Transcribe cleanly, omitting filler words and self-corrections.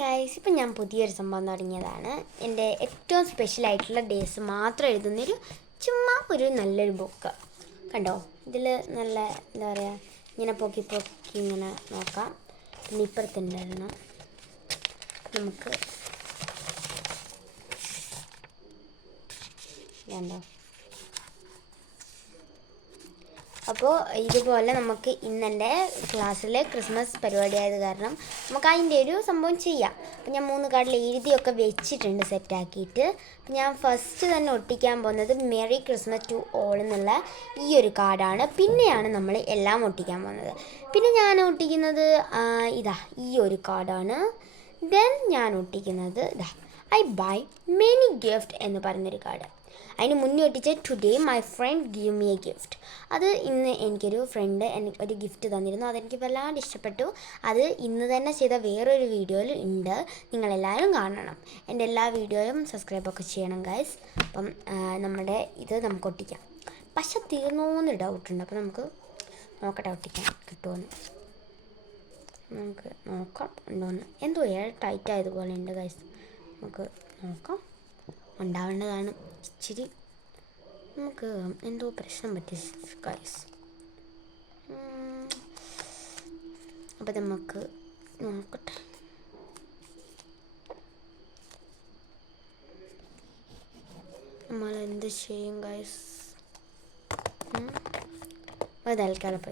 Guys, ഇപ്പം ഞാൻ പുതിയൊരു സംഭവം തുടങ്ങിയതാണ്. എൻ്റെ ഏറ്റവും സ്പെഷ്യലായിട്ടുള്ള ഡേയ്സ് മാത്രം എഴുതുന്നൊരു ചുമ്മാ ഒരു നല്ലൊരു ബുക്ക്. കണ്ടോ, ഇതിൽ നല്ല എന്താ പറയുക, ഇങ്ങനെ പൊക്കി പൊക്കി ഇങ്ങനെ നോക്കാം. പിന്നെ ഇപ്പുറത്തുണ്ടായിരുന്നു നമുക്ക് കണ്ടോ. അപ്പോൾ ഇതുപോലെ നമുക്ക് ഇന്നെൻ്റെ ക്ലാസ്സിൽ ക്രിസ്മസ് പരിപാടി ആയത് കാരണം നമുക്ക് അതിൻ്റെ ഒരു സംഭവം ചെയ്യാം. അപ്പം ഞാൻ 3 കാർഡിൽ എഴുതിയൊക്കെ വെച്ചിട്ടുണ്ട് സെറ്റാക്കിയിട്ട്. അപ്പം ഞാൻ ഫസ്റ്റ് തന്നെ ഒട്ടിക്കാൻ പോകുന്നത് മെറി ക്രിസ്മസ് ടു ഓൾ എന്നുള്ള ഈ ഒരു കാർഡാണ്. പിന്നെയാണ് നമ്മൾ എല്ലാം ഒട്ടിക്കാൻ പോകുന്നത്. പിന്നെ ഞാൻ ഒട്ടിക്കുന്നത് ഇതാ ഈ ഒരു കാർഡാണ്. ദെൻ ഞാൻ ഒട്ടിക്കുന്നത് ഇതാ ഐ ബൈ മെനി ഗിഫ്റ്റ് എന്ന് പറയുന്നൊരു കാർഡ്. അതിന് മുന്നേ ഒട്ടിച്ച today my friend give me a gift. അത് ഇന്ന് എനിക്കൊരു ഫ്രണ്ട് ഒരു ഗിഫ്റ്റ് തന്നിരുന്നു. അതെനിക്ക് വല്ലാണ്ട് ഇഷ്ടപ്പെട്ടു. അത് ഇന്ന് തന്നെ ചെയ്ത വേറൊരു വീഡിയോയിൽ ഉണ്ട്, നിങ്ങളെല്ലാവരും കാണണം. എൻ്റെ എല്ലാ വീഡിയോയും സബ്സ്ക്രൈബൊക്കെ ചെയ്യണം ഗൈസ്. അപ്പം നമ്മുടെ ഇത് നമുക്ക് ഒട്ടിക്കാം. പക്ഷെ തീർന്നോന്ന് ഡൗട്ടുണ്ട്. അപ്പോൾ നമുക്ക് നോക്കട്ടെ ഒട്ടിക്കാൻ കിട്ടുമെന്ന്. നമുക്ക് നോക്കാം ഉണ്ടോന്ന്. എന്തോ ടൈറ്റ് ആയതുപോലെ ഉണ്ട് ഗൈസ്. നമുക്ക് നോക്കാം. ഉണ്ടാവേണ്ടതാണ്. ഇച്ചിരി നമുക്ക് എന്തോ പ്രശ്നം പറ്റി ഗൈസ്. അപ്പം നമുക്ക് നോക്കട്ടെ. നമ്മൾ എന്ത് ചെയ്യും ഗൈസ്? തൽക്കാലം